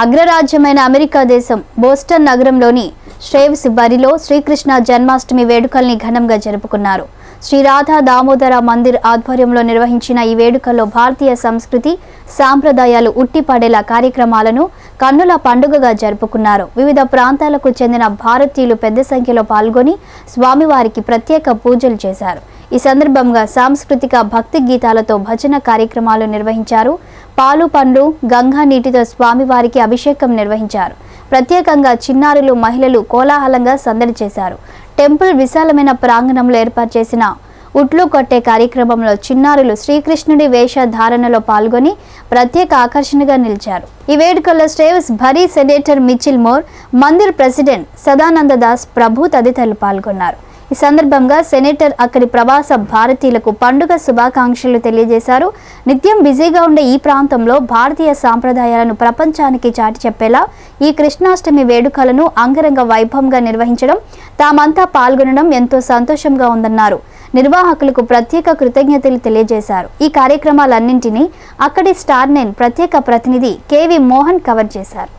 అగ్రరాజ్యమైన America దేశం Boston నగరంలోని శ్రేవ్స్ బరిలో శ్రీకృష్ణ జన్మాష్టమి వేడుకల్ని ఘనంగా జరుపుకున్నారు. శ్రీ రాధా దామోదర మందిర్ ఆధ్వర్యంలో నిర్వహించిన ఈ వేడుకల్లో భారతీయ సంస్కృతి సాంప్రదాయాలు ఉట్టిపడేలా కార్యక్రమాలను కన్నుల పండుగగా జరుపుకున్నారు. వివిధ ప్రాంతాలకు చెందిన భారతీయులు పెద్ద సంఖ్యలో పాల్గొని స్వామివారికి ప్రత్యేక పూజలు చేశారు. ఈ సందర్భంగా సాంస్కృతిక భక్తి గీతాలతో భజన కార్యక్రమాలు నిర్వహించారు. పాలు పండ్లు గంగా నీటితో స్వామివారికి అభిషేకం నిర్వహించారు. ప్రత్యేకంగా చిన్నారులు మహిళలు కోలాహలంగా సందడి చేశారు. టెంపుల్ విశాలమైన ప్రాంగణంలో ఏర్పాటు చేసిన ఉట్లు కొట్టే కార్యక్రమంలో చిన్నారులు శ్రీకృష్ణుడి వేషధారణలో పాల్గొని ప్రత్యేక ఆకర్షణగా నిలిచారు. ఈ వేడుకల్లో శ్రేవ్స్ భరీ senator Mitchell Moore, mandir president Sadananda Das Prabhu తదితరులు పాల్గొన్నారు. ఈ సందర్భంగా సెనేటర్ అక్కడి ప్రవాస భారతీయులకు పండుగ శుభాకాంక్షలు తెలియజేశారు. నిత్యం బిజీగా ఉండే ఈ ప్రాంతంలో భారతీయ సాంప్రదాయాలను ప్రపంచానికి చాటి చెప్పేలా ఈ కృష్ణాష్టమి వేడుకలను అంగరంగ వైభవంగా నిర్వహించడం, తామంతా పాల్గొనడం ఎంతో సంతోషంగా ఉందన్నారు. నిర్వాహకులకు ప్రత్యేక కృతజ్ఞతలు తెలియజేశారు. ఈ కార్యక్రమాలన్నింటినీ అక్కడి స్టార్ 9 ప్రత్యేక ప్రతినిధి కేవి మోహన్ కవర్ చేశారు.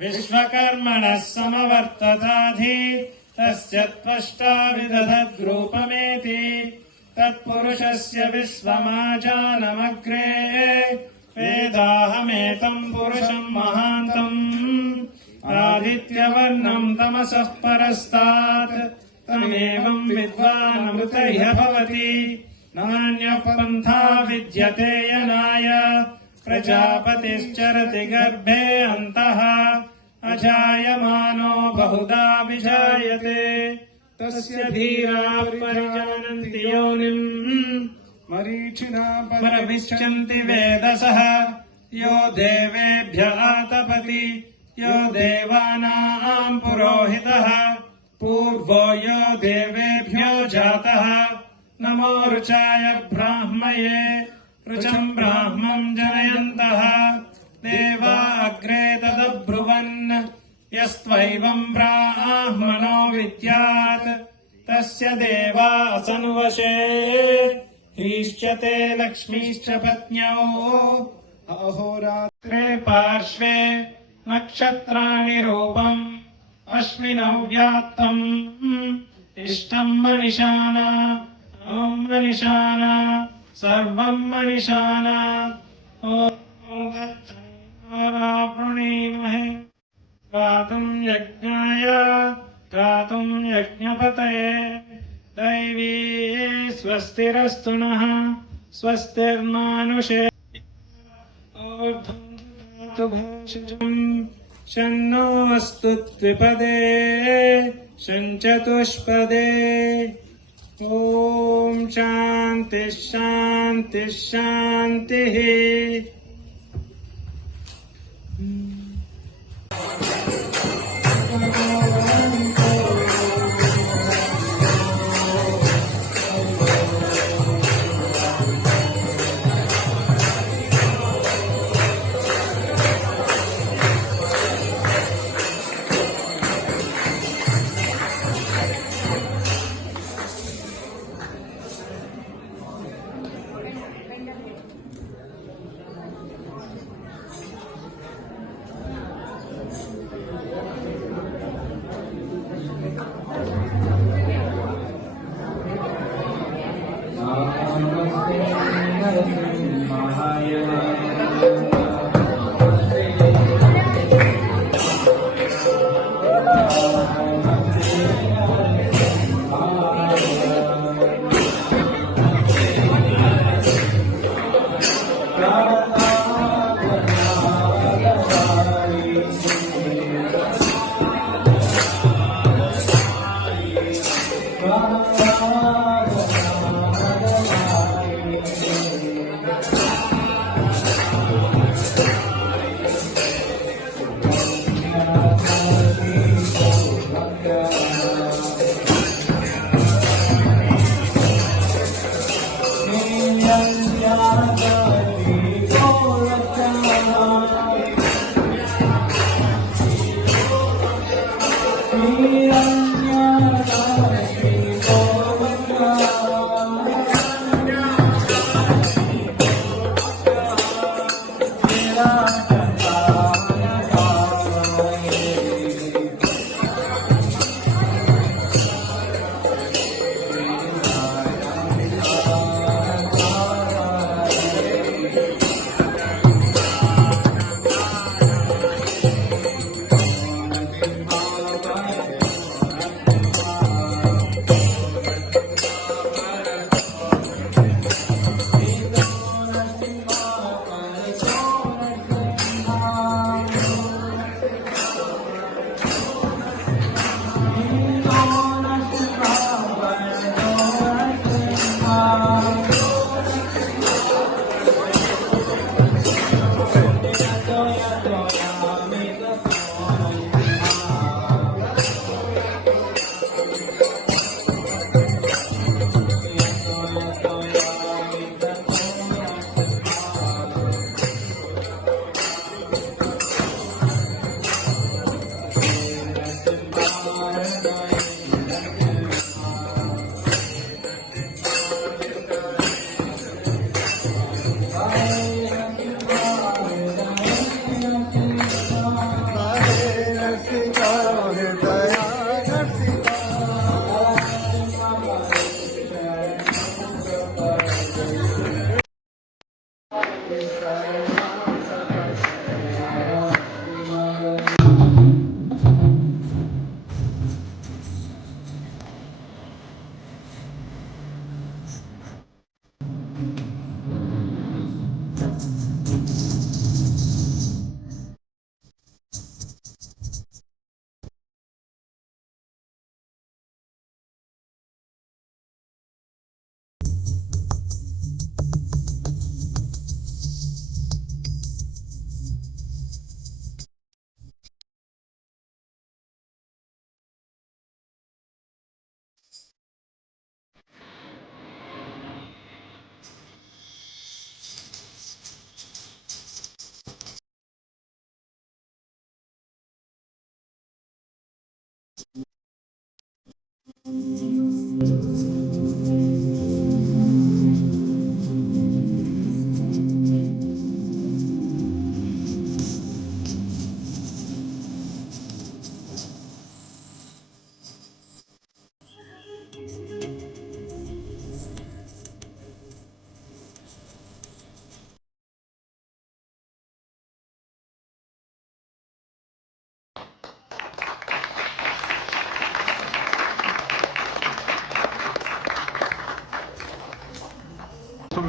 विश्वकर्मणः समवर्तताधि तस्य त्वष्टा विदधद्रूपमेति तत्पुरुषस्य विश्वमाजानमग्रे वेदाहमेतम् पुरुषम् महान्तम् आदित्यवर्णम् तमसः परस्तात् तमेवम् विद्वानमृतैः भवति नान्यः पन्था विद्यते यनाय प्रजापतिश्चरति गर्भे अन्तः अजायमानो बहुधा विजायते तस्य धीराः परिजानन्ति योनिम् मरीचिना परमिच्छन्ति वेदसः यो देवेभ्यः आतपति यो देवानाम् पुरोहितः पूर्वो यो देवेभ्यो जातः नमो ऋचाय ब्राह्मये ऋचम् ब्राह्मम् जनयन्तः देवा अग्रे तदब्रुवन् यस्त्वैवम् ब्राह्मणो विद्यात् तस्य देवा असन्वशे हीश्चते लक्ष्मीश्च पत्न्यौ अहोरात्रे पार्श्वे नक्षत्राणि रूपम् अश्विनौ व्यात्तम् इष्टम् मनिषाना ॐ मनिषाना सर्वम् मनिषाना वृणीमहे गातुम् यज्ञाय गातुम् यज्ञपतये दैवी स्वस्तिरस्तु नः स्वस्तिर्मानुषे शन्नो अस्तु द्विपदे शञ्चतुष्पदे ॐ शान्तिः शान्तिः शान्तिः।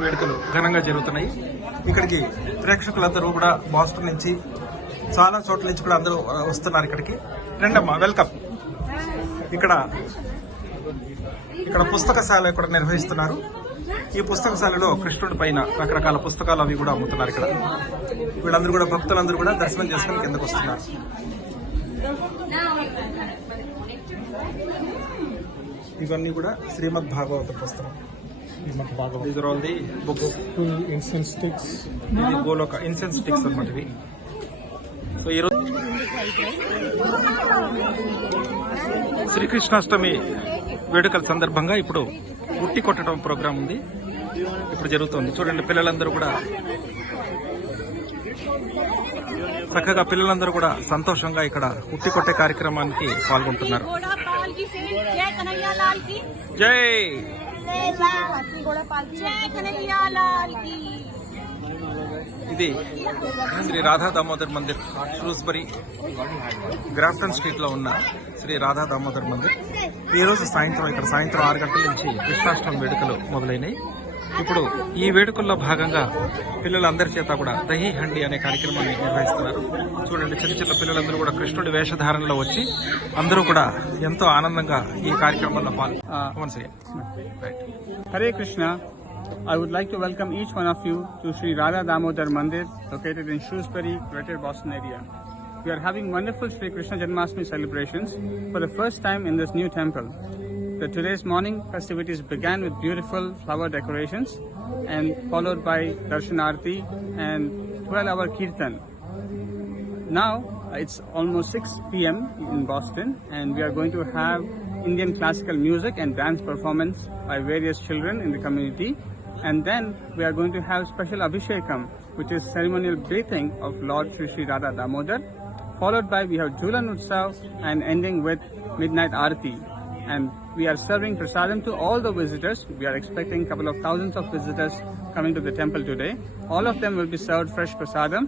వేడుకలు ఘనంగా జరుగుతున్నాయి. ఇక్కడికి ప్రేక్షకులందరూ కూడా బాస్టన్ నుంచి చాలా చోట్ల నుంచి కూడా అందరూ వస్తున్నారు ఇక్కడికి. రండమ్మా, వెల్కమ్. ఇక్కడ పుస్తకశాల కూడా నిర్వహిస్తున్నారు. ఈ పుస్తకశాలలో కృష్ణుడి పైన రకరకాల పుస్తకాలు అవి కూడా అమ్ముతున్నారు. ఇక్కడ వీళ్ళందరూ కూడా భక్తులందరూ కూడా దర్శనం చేసుకుని కిందకు వస్తున్నారు. ఇవన్నీ కూడా శ్రీమద్ భాగవత పుస్తకం. These are all the books. Incense sticks. ఇది గోలోక ఇన్సెన్స్ స్టిక్స్ అన్నమాట ఇవి. సో ఈరోజు శ్రీకృష్ణాష్టమి వేడుకల సందర్భంగా ఇప్పుడు ఉట్టి కొట్టడం ప్రోగ్రాం ఉంది, ఇప్పుడు జరుగుతోంది. చూడండి, పిల్లలందరూ కూడా చక్కగా సంతోషంగా ఇక్కడ ఉట్టి కొట్టే కార్యక్రమానికి పాల్గొంటున్నారు. జై ఇది శ్రీ రాధా దామోదర్ మందిర్, షూస్బరీ గ్రాఫ్టన్ స్ట్రీట్ లో ఉన్న శ్రీ రాధా దామోదర్ మందిర్. ఈ రోజు సాయంత్రం 6 గంటల నుంచి కృష్ణాష్టమి వేడుకలు మొదలైనవి. ఇప్పుడు ఈ వేడుకల్లో భాగంగా పిల్లలందరి చేత కూడా దహీ హండి అనే కార్యక్రమాన్ని నిర్వహిస్తున్నారు. చూడండి, చిన్న పిల్లలందరూ కూడా కృష్ణుడి వేషధారణలో వచ్చి అందరూ కూడా ఎంతో ఆనందంగా ఈ కార్యక్రమంలో పాల్గొన్నారు. Hare Krishna. I would like to welcome each one of you to Sri Radha Damodar Mandir, located in Shrewsbury, Greater Boston area. We are having wonderful Sri Krishna Janmashtami celebrations for the first time in this new temple. Today's morning festivities began with beautiful flower decorations and followed by Darshanarti and 12-hour Kirtan. Now it's almost 6 p.m. in Boston, and we are going to have Indian classical music and dance performance by various children in the community. And then we are going to have special Abhishekam, which is ceremonial bathing of Lord Sri Sri Radha Damodar. Followed by we have Julan Utsav and ending with midnight Aarti. And we are serving prasadam to all the visitors. We are expecting a couple of thousands of visitors coming to the temple today. All of them will be served fresh prasadam.